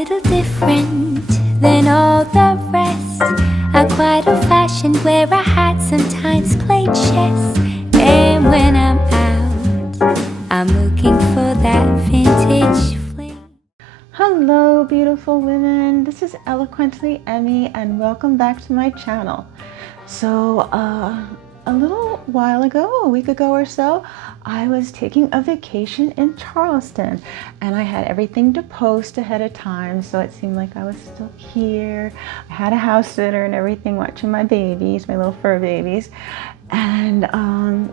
little different than all the rest. I'm quite old-fashioned, wear a hat, sometimes play chess. And when I'm out, I'm looking for that vintage fling. Hello beautiful women, this is Eloquently Emmy and welcome back to my channel. So a little while ago, a week ago or so, I was taking a vacation in Charleston and I had everything to post ahead of time, so it seemed like I was still here. I had a house sitter and everything watching my babies, my little fur babies. And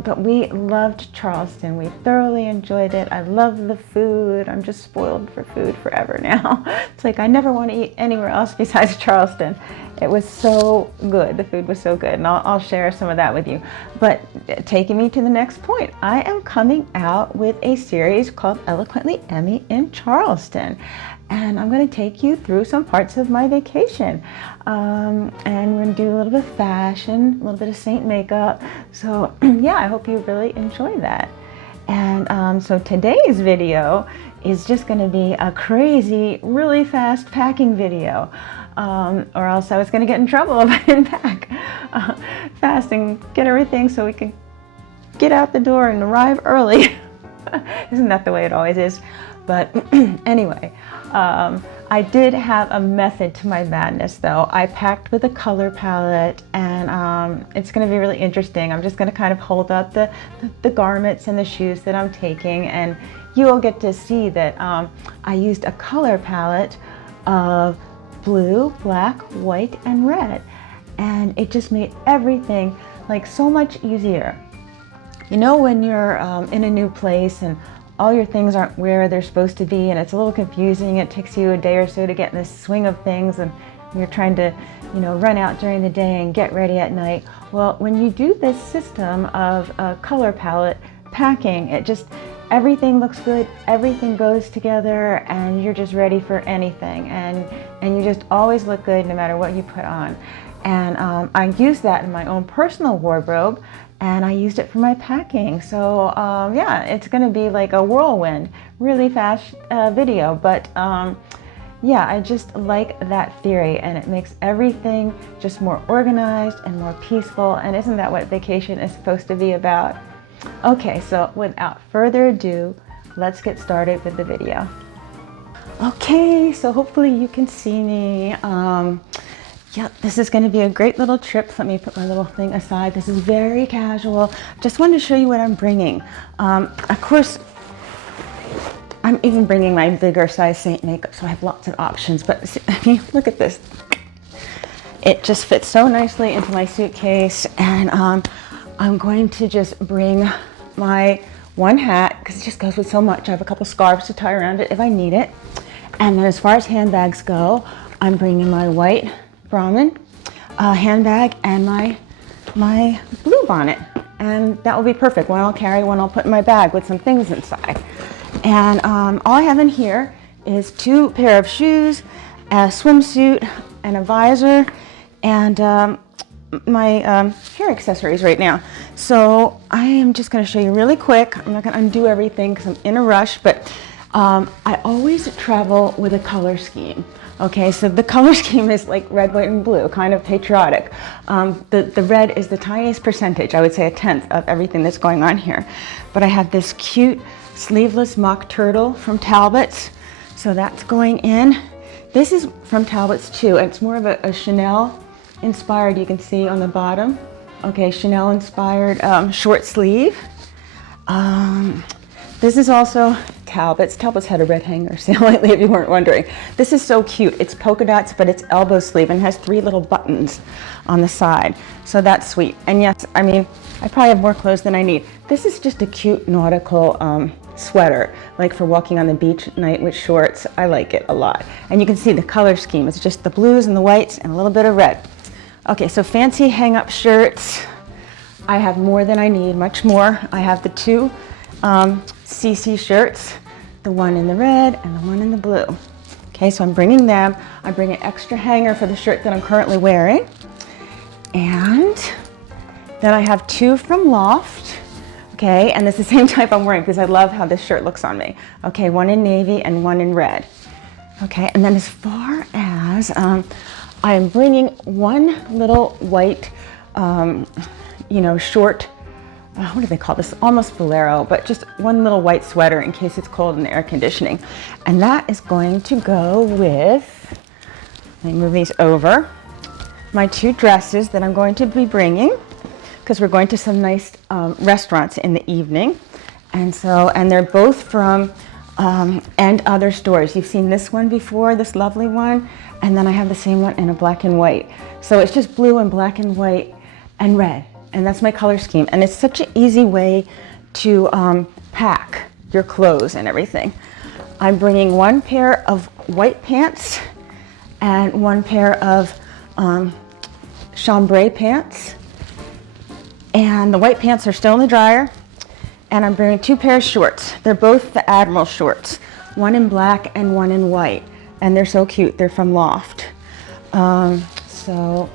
but we loved Charleston. We thoroughly enjoyed it. I love the food. I'm just spoiled for food forever now. It's like I never want to eat anywhere else besides Charleston. It was so good. The food was so good, and I'll share some of that with you. But taking me to the next point, I am coming out with a series called Eloquently Emmy in Charleston. And I'm going to take you through some parts of my vacation. And we're going to do a little bit of fashion, a little bit of saint makeup. So yeah, I hope you really enjoy that. And so today's video is just going to be a crazy, really fast packing video. Or else I was going to get in trouble if I didn't pack fast and get everything so we could get out the door and arrive early. Isn't that the way it always is? But anyway, I did have a method to my madness though. I packed with a color palette, and it's going to be really interesting. I'm just going to kind of hold up the garments and the shoes that I'm taking, and you will get to see that I used a color palette of blue, black, white, and red. And it just made everything like so much easier. You know, when you're in a new place and all your things aren't where they're supposed to be and it's a little confusing, it takes you a day or so to get in the swing of things and you're trying to, you know, run out during the day and get ready at night. Well, when you do this system of color palette packing, it just, everything looks good, everything goes together, and you're just ready for anything, and you just always look good no matter what you put on. And I use that in my own personal wardrobe, and I used it for my packing. So yeah, it's gonna be like a whirlwind, really fast video, but yeah, I just like that theory, and it makes everything just more organized and more peaceful. And isn't that what vacation is supposed to be about? Okay, so without further ado, let's get started with the video. Okay, so hopefully you can see me. Yep, this is going to be a great little trip. Let me put my little thing aside. This is very casual. Just wanted to show you what I'm bringing. Of course, I'm even bringing my bigger size saint makeup, so I have lots of options. But see, I mean, look at this. It just fits so nicely into my suitcase, and I'm going to just bring my one hat because it just goes with so much. I have a couple scarves to tie around it if I need it. And then as far as handbags go, I'm bringing my white Brahmin handbag and my blue bonnet. And that will be perfect. One I'll carry, one I'll put in my bag with some things inside. And all I have in here is 2 pair of shoes, a swimsuit, and a visor, and my hair accessories right now. So I am just going to show you really quick. I'm not going to undo everything because I'm in a rush, but I always travel with a color scheme. Okay, so the color scheme is like red, white, and blue, kind of patriotic. The red is the tiniest percentage, I would say 1/10 of everything that's going on here. But I have this cute sleeveless mock turtle from Talbot's, so that's going in. This is from Talbot's too, and it's more of a Chanel inspired, you can see on the bottom. Okay, Chanel inspired short sleeve. This is also Talbot's. Talbot's had a red hanger sale lately, if you weren't wondering. This is so cute. It's polka dots, but it's elbow sleeve and has 3 little buttons on the side. So that's sweet. And yes, I mean, I probably have more clothes than I need. This is just a cute nautical sweater, like for walking on the beach at night with shorts. I like it a lot. And you can see the color scheme. It's just the blues and the whites and a little bit of red. Okay, so fancy hang-up shirts. I have more than I need, much more. I have the 2 CC shirts, the one in the red and the one in the blue. Okay, so I'm bringing them. I bring an extra hanger for the shirt that I'm currently wearing. And then I have 2 from Loft. Okay, and it's the same type I'm wearing because I love how this shirt looks on me. Okay, one in navy and one in red. Okay, and then as far as I am bringing one little white, short, what do they call this? Almost bolero, but just one little white sweater in case it's cold in the air conditioning. And that is going to go with, let me move these over, my two dresses that I'm going to be bringing, because we're going to some nice restaurants in the evening. And they're both from and other stores. You've seen this one before, this lovely one, and then I have the same one in a black and white. So it's just blue and black and white and red, and that's my color scheme. And it's such an easy way to pack your clothes and everything. I'm bringing one pair of white pants and one pair of chambray pants, and the white pants are still in the dryer. And I'm bringing two pairs of shorts. They're both the Admiral shorts, one in black and one in white. And they're so cute. They're from Loft. So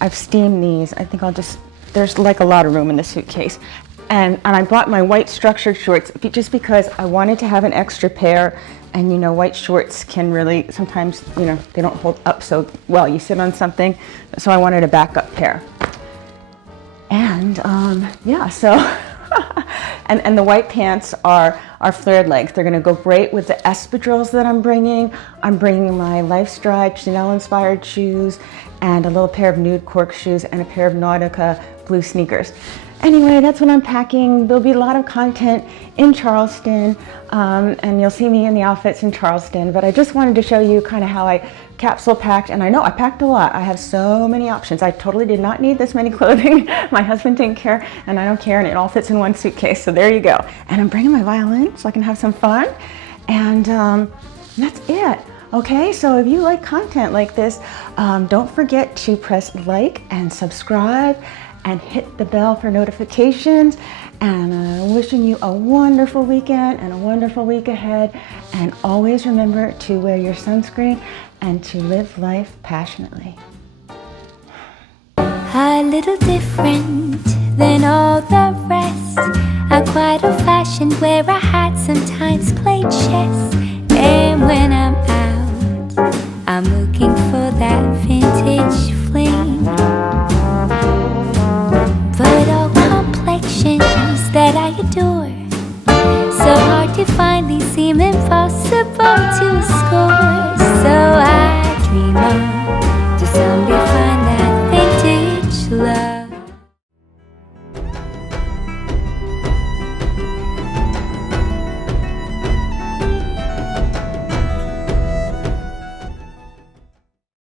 I've steamed these. I think there's like a lot of room in the suitcase. And I bought my white structured shorts just because I wanted to have an extra pair. And white shorts can really, sometimes, they don't hold up so well. You sit on something. So I wanted a backup pair. And And the white pants are flared legs. They're gonna go great with the espadrilles that I'm bringing. I'm bringing my LifeStride Chanel inspired shoes and a little pair of nude cork shoes and a pair of Nautica blue sneakers. Anyway, that's what I'm packing. There'll be a lot of content in Charleston, and you'll see me in the outfits in Charleston, but I just wanted to show you kind of how I capsule packed, and I know I packed a lot. I have so many options. I totally did not need this many clothing. My husband didn't care, and I don't care, and it all fits in one suitcase, so there you go. And I'm bringing my violin so I can have some fun, and that's it. Okay, so if you like content like this, don't forget to press like and subscribe and hit the bell for notifications. And wishing you a wonderful weekend and a wonderful week ahead. And always remember to wear your sunscreen and to live life passionately. A little different than all the rest. I'm quite old-fashioned, wear a hat, sometimes play chess. And when I'm out